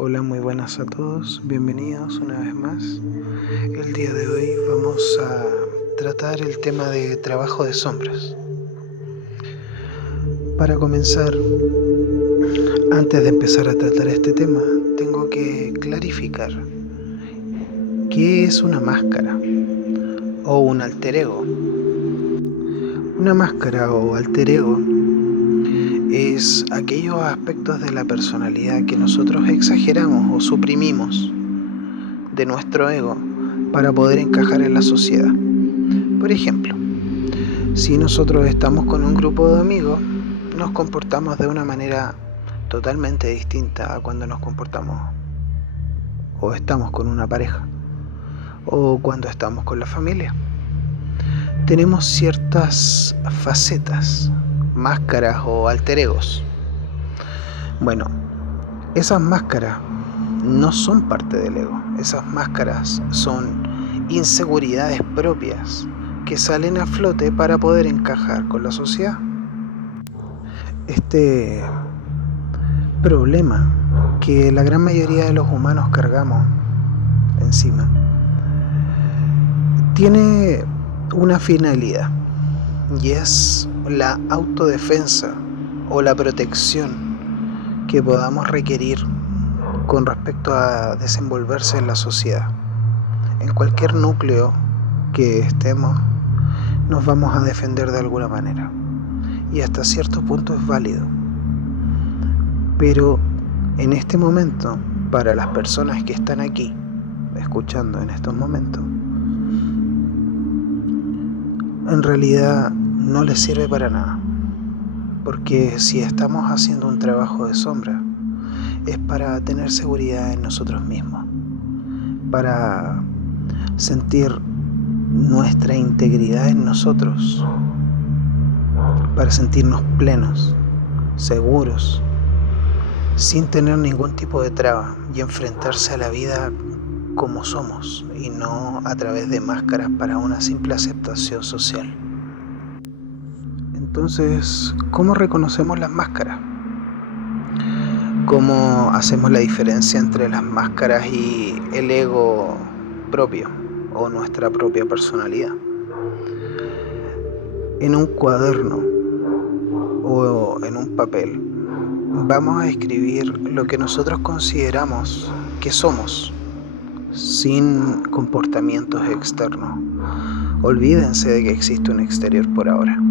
Hola, muy buenas a todos, bienvenidos una vez más. El día de hoy vamos a tratar el tema de trabajo de sombras. Para comenzar, antes de empezar a tratar este tema, tengo que clarificar qué es una máscara o un alter ego. Una máscara o alter ego es aquellos aspectos de la personalidad que nosotros exageramos o suprimimos de nuestro ego para poder encajar en la sociedad. Por ejemplo, si nosotros estamos con un grupo de amigos, nos comportamos de una manera totalmente distinta a cuando nos comportamos o estamos con una pareja o cuando estamos con la familia. Tenemos ciertas facetas, máscaras o alter egos. Bueno, esas máscaras no son parte del ego. Esas máscaras son inseguridades propias que salen a flote para poder encajar con la sociedad. Este problema que la gran mayoría de los humanos cargamos encima tiene una finalidad, y es la autodefensa o la protección que podamos requerir con respecto a desenvolverse en la sociedad. En cualquier núcleo que estemos, nos vamos a defender de alguna manera, y hasta cierto punto es válido. Pero en este momento, para las personas que están aquí escuchando en estos momentos, en realidad no les sirve para nada, porque si estamos haciendo un trabajo de sombra es para tener seguridad en nosotros mismos, para sentir nuestra integridad en nosotros, para sentirnos plenos, seguros, sin tener ningún tipo de traba, y enfrentarse a la vida como somos y no a través de máscaras para una simple aceptación social. Entonces, ¿cómo reconocemos las máscaras? ¿Cómo hacemos la diferencia entre las máscaras y el ego propio o nuestra propia personalidad? En un cuaderno o en un papel vamos a escribir lo que nosotros consideramos que somos, sin comportamientos externos. Olvídense de que existe un exterior por ahora.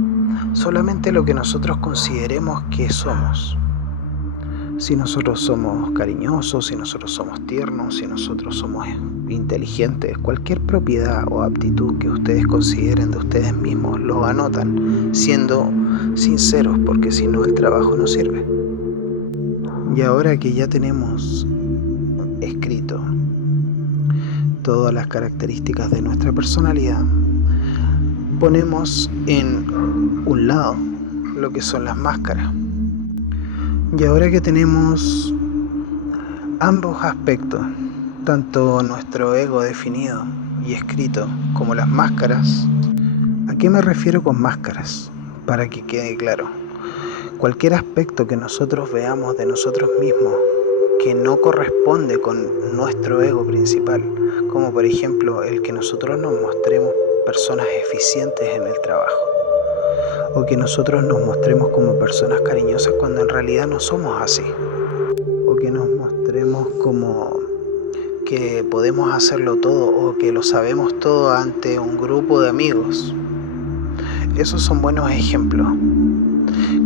Solamente lo que nosotros consideremos que somos. Si nosotros somos cariñosos, si nosotros somos tiernos, si nosotros somos inteligentes, cualquier propiedad o aptitud que ustedes consideren de ustedes mismos, lo anotan, siendo sinceros, porque si no el trabajo no sirve. Y ahora que ya tenemos escrito todas las características de nuestra personalidad, ponemos en un lado lo que son las máscaras. Y ahora que tenemos ambos aspectos, tanto nuestro ego definido y escrito como las máscaras, ¿a qué me refiero con máscaras? Para que quede claro, cualquier aspecto que nosotros veamos de nosotros mismos que no corresponde con nuestro ego principal, como por ejemplo el que nosotros nos mostremos personas eficientes en el trabajo, o que nosotros nos mostremos como personas cariñosas cuando en realidad no somos así, o que nos mostremos como que podemos hacerlo todo o que lo sabemos todo ante un grupo de amigos. Esos son buenos ejemplos.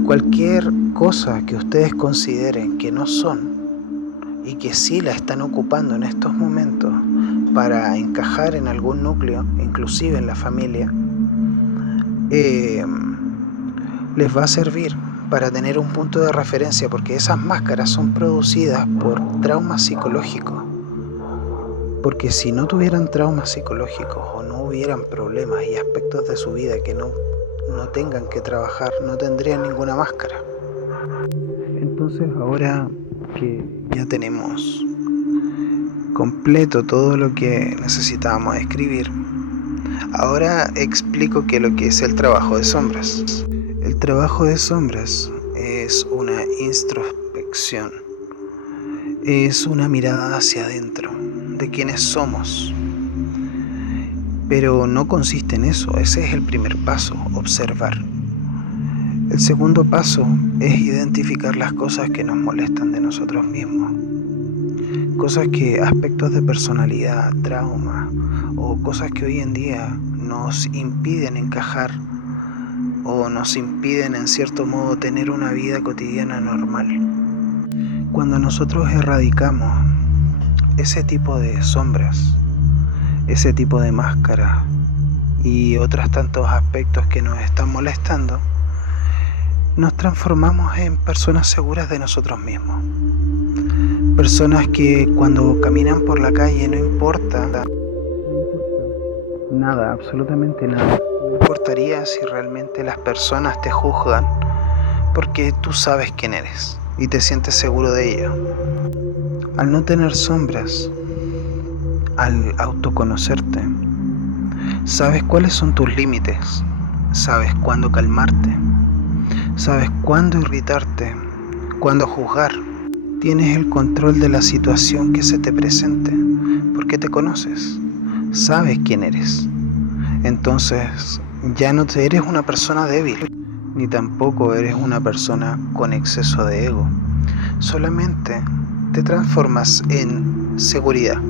Cualquier cosa que ustedes consideren que no son y que sí la están ocupando en estos momentos para encajar en algún núcleo, inclusive en la familia, les va a servir para tener un punto de referencia, porque esas máscaras son producidas por traumas psicológicos. Porque si no tuvieran traumas psicológicos o no hubieran problemas y aspectos de su vida que no tengan que trabajar, no tendrían ninguna máscara. Entonces, ahora que ya tenemos completo todo lo que necesitábamos escribir, ahora explico qué es lo que es el trabajo de sombras. El trabajo de sombras es una introspección es una mirada hacia adentro de quiénes somos. Pero no consiste en eso, ese es el primer paso, observar. El segundo paso es identificar las cosas que nos molestan de nosotros mismos. Aspectos de personalidad, trauma o cosas que hoy en día nos impiden encajar o nos impiden en cierto modo tener una vida cotidiana normal. Cuando nosotros erradicamos ese tipo de sombras, ese tipo de máscaras y otros tantos aspectos que nos están molestando, nos transformamos en personas seguras de nosotros mismos. Personas que cuando caminan por la calle no importa nada, absolutamente nada. No importaría si realmente las personas te juzgan, porque tú sabes quién eres y te sientes seguro de ello. Al no tener sombras, al autoconocerte, sabes cuáles son tus límites, sabes cuándo calmarte, sabes cuándo irritarte, cuándo juzgar. Tienes el control de la situación que se te presente, porque te conoces, sabes quién eres. Entonces, ya no eres una persona débil, ni tampoco eres una persona con exceso de ego. Solamente te transformas en seguridad.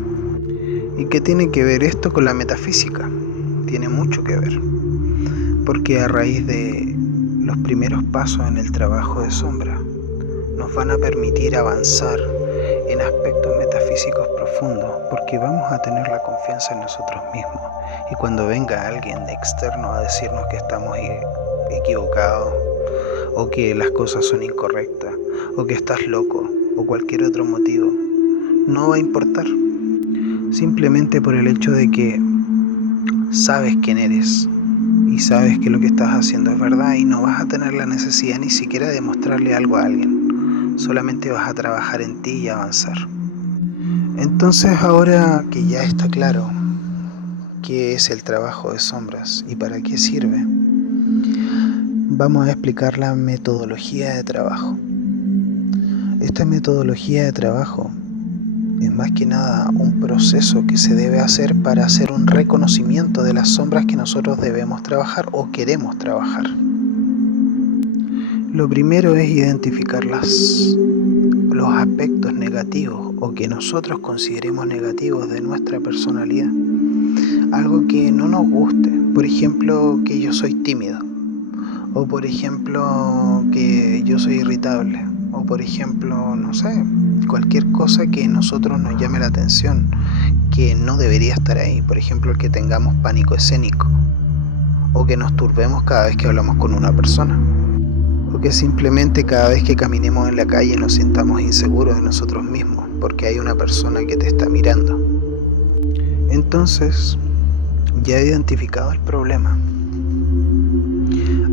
¿Y qué tiene que ver esto con la metafísica? Tiene mucho que ver, porque a raíz de los primeros pasos en el trabajo de sombra, nos van a permitir avanzar en aspectos metafísicos profundos, porque vamos a tener la confianza en nosotros mismos. Y cuando venga alguien de externo a decirnos que estamos equivocados, o que las cosas son incorrectas, o que estás loco, o cualquier otro motivo, no va a importar. Simplemente por el hecho de que sabes quién eres y sabes que lo que estás haciendo es verdad, y no vas a tener la necesidad ni siquiera de mostrarle algo a alguien. Solamente vas a trabajar en ti y avanzar. Entonces, ahora que ya está claro qué es el trabajo de sombras y para qué sirve, vamos a explicar la metodología de trabajo. Esta metodología de trabajo es más que nada un proceso que se debe hacer para hacer un reconocimiento de las sombras que nosotros debemos trabajar o queremos trabajar. Lo primero es identificar los aspectos negativos o que nosotros consideremos negativos de nuestra personalidad. Algo que no nos guste, por ejemplo, que yo soy tímido, o por ejemplo, que yo soy irritable, o por ejemplo, no sé, cualquier cosa que a nosotros nos llame la atención, que no debería estar ahí. Por ejemplo, que tengamos pánico escénico, o que nos turbemos cada vez que hablamos con una persona, o que simplemente cada vez que caminemos en la calle nos sintamos inseguros de nosotros mismos porque hay una persona que te está mirando. Entonces, ya he identificado el problema.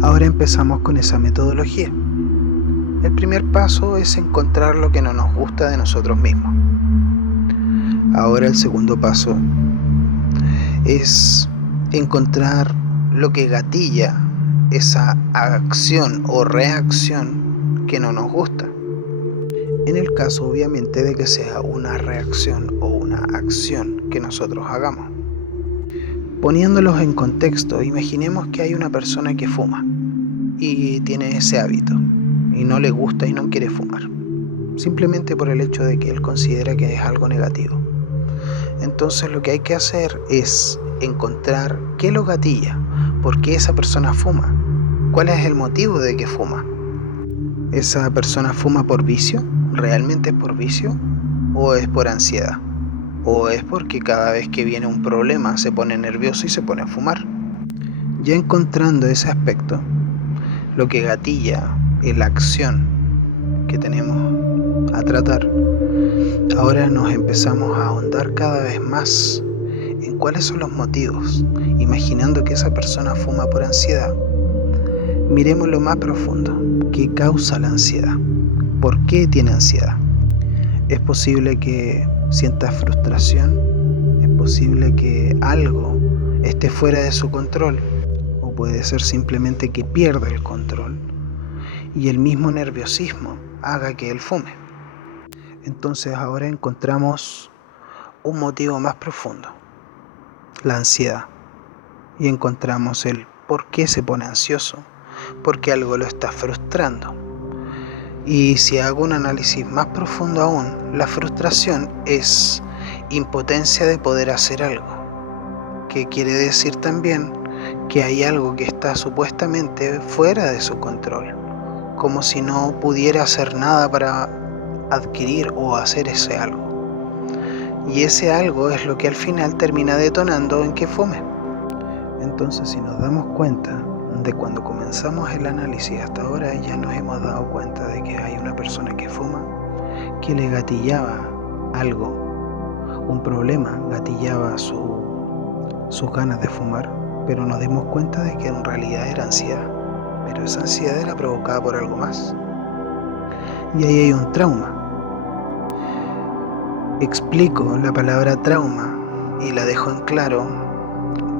Ahora empezamos con esa metodología. El primer paso es encontrar lo que no nos gusta de nosotros mismos. Ahora el segundo paso es encontrar lo que gatilla esa acción o reacción que no nos gusta. En el caso, obviamente, de que sea una reacción o una acción que nosotros hagamos. Poniéndolos en contexto, imaginemos que hay una persona que fuma y tiene ese hábito y no le gusta y no quiere fumar, simplemente por el hecho de que él considera que es algo negativo. Entonces lo que hay que hacer es encontrar qué lo gatilla, por qué esa persona fuma, cuál es el motivo de que fuma. ¿Esa persona fuma por vicio? ¿Realmente es por vicio? ¿O es por ansiedad? ¿O es porque cada vez que viene un problema se pone nervioso y se pone a fumar? Ya encontrando ese aspecto, lo que gatilla es la acción que tenemos a tratar, ahora nos empezamos a ahondar cada vez más en cuáles son los motivos. Imaginando que esa persona fuma por ansiedad, miremos lo más profundo. ¿Qué causa la ansiedad? ¿Por qué tiene ansiedad? Es posible que sienta frustración, es posible que algo esté fuera de su control, o puede ser simplemente que pierda el control y el mismo nerviosismo haga que él fume. Entonces ahora encontramos un motivo más profundo, la ansiedad, y encontramos el por qué se pone ansioso, porque algo lo está frustrando. Y si hago un análisis más profundo aún, la frustración es impotencia de poder hacer algo, que quiere decir también que hay algo que está supuestamente fuera de su control, como si no pudiera hacer nada para adquirir o hacer ese algo. Y ese algo es lo que al final termina detonando en que fume. Entonces, si nos damos cuenta de cuando comenzamos el análisis hasta ahora, ya nos hemos dado cuenta de que hay una persona que fuma, que le gatillaba algo, un problema, gatillaba sus ganas de fumar, pero nos dimos cuenta de que en realidad era ansiedad, pero esa ansiedad era provocada por algo más. Y ahí hay un trauma. Explico la palabra trauma y la dejo en claro,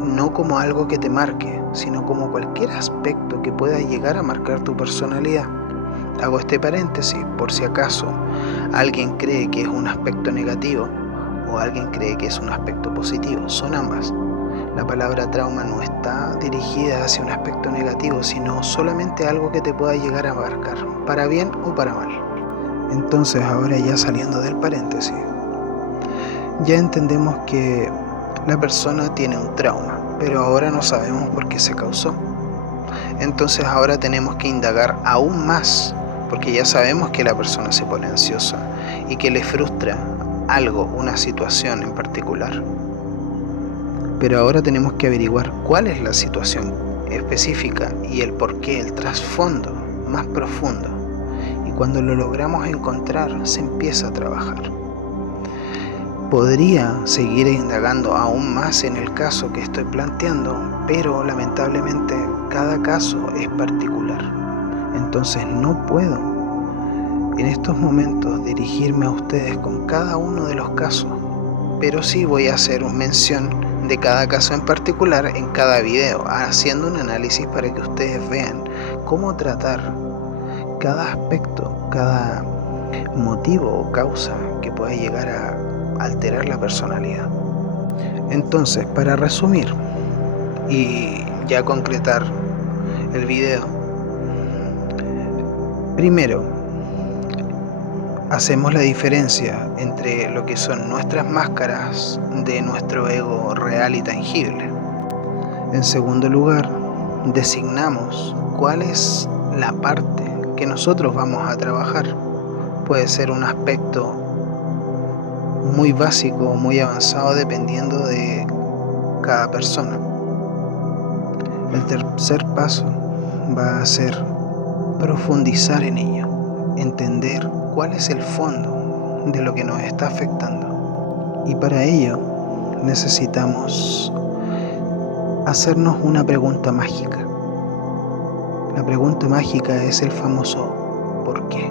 no como algo que te marque, sino como cualquier aspecto que pueda llegar a marcar tu personalidad. Hago este paréntesis por si acaso alguien cree que es un aspecto negativo o alguien cree que es un aspecto positivo. Son ambas. La palabra trauma no está dirigida hacia un aspecto negativo, sino solamente algo que te pueda llegar a marcar, para bien o para mal. Entonces, ahora ya saliendo del paréntesis, ya entendemos que la persona tiene un trauma, pero ahora no sabemos por qué se causó. Entonces ahora tenemos que indagar aún más, porque ya sabemos que la persona se pone ansiosa y que le frustra algo, una situación en particular. Pero ahora tenemos que averiguar cuál es la situación específica y el porqué, el trasfondo más profundo. Y cuando lo logramos encontrar, se empieza a trabajar. Podría seguir indagando aún más en el caso que estoy planteando, pero lamentablemente cada caso es particular. Entonces no puedo en estos momentos dirigirme a ustedes con cada uno de los casos, pero sí voy a hacer una mención de cada caso en particular en cada video, haciendo un análisis para que ustedes vean cómo tratar cada aspecto, cada motivo o causa que pueda llegar a alterar la personalidad. Entonces, para resumir y ya concretar el video, primero hacemos la diferencia entre lo que son nuestras máscaras de nuestro ego real y tangible. En segundo lugar, designamos cuál es la parte que nosotros vamos a trabajar. Puede ser un aspecto muy básico o muy avanzado dependiendo de cada persona. El tercer paso va a ser profundizar en ello, entender cuál es el fondo de lo que nos está afectando. Y para ello necesitamos hacernos una pregunta mágica. La pregunta mágica es el famoso ¿por qué?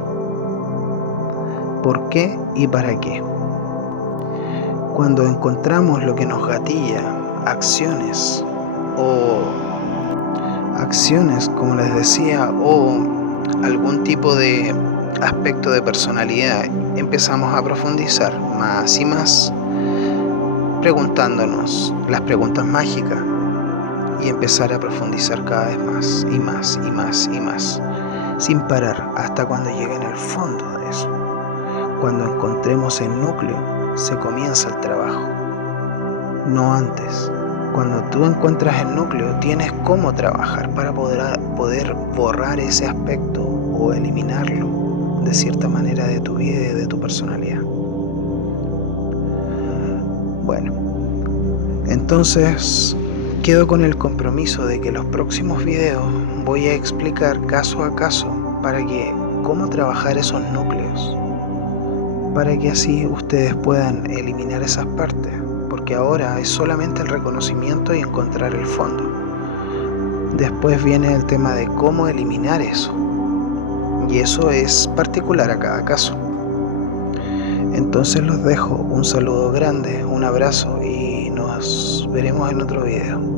¿Por qué y para qué? Cuando encontramos lo que nos gatilla, acciones, como les decía, o algún tipo de aspecto de personalidad, empezamos a profundizar más y más, preguntándonos las preguntas mágicas y empezar a profundizar cada vez más y más y más y más, sin parar hasta cuando lleguen al fondo de eso. Cuando encontremos el núcleo, se comienza el trabajo, no antes. Cuando tú encuentras el núcleo, tienes cómo trabajar para poder borrar ese aspecto o eliminarlo de cierta manera de tu vida y de tu personalidad. Bueno, entonces quedo con el compromiso de que en los próximos videos voy a explicar caso a caso cómo trabajar esos núcleos, para que así ustedes puedan eliminar esas partes, porque ahora es solamente el reconocimiento y encontrar el fondo. Después viene el tema de cómo eliminar eso, y eso es particular a cada caso. Entonces los dejo, un saludo grande, un abrazo y nos veremos en otro video.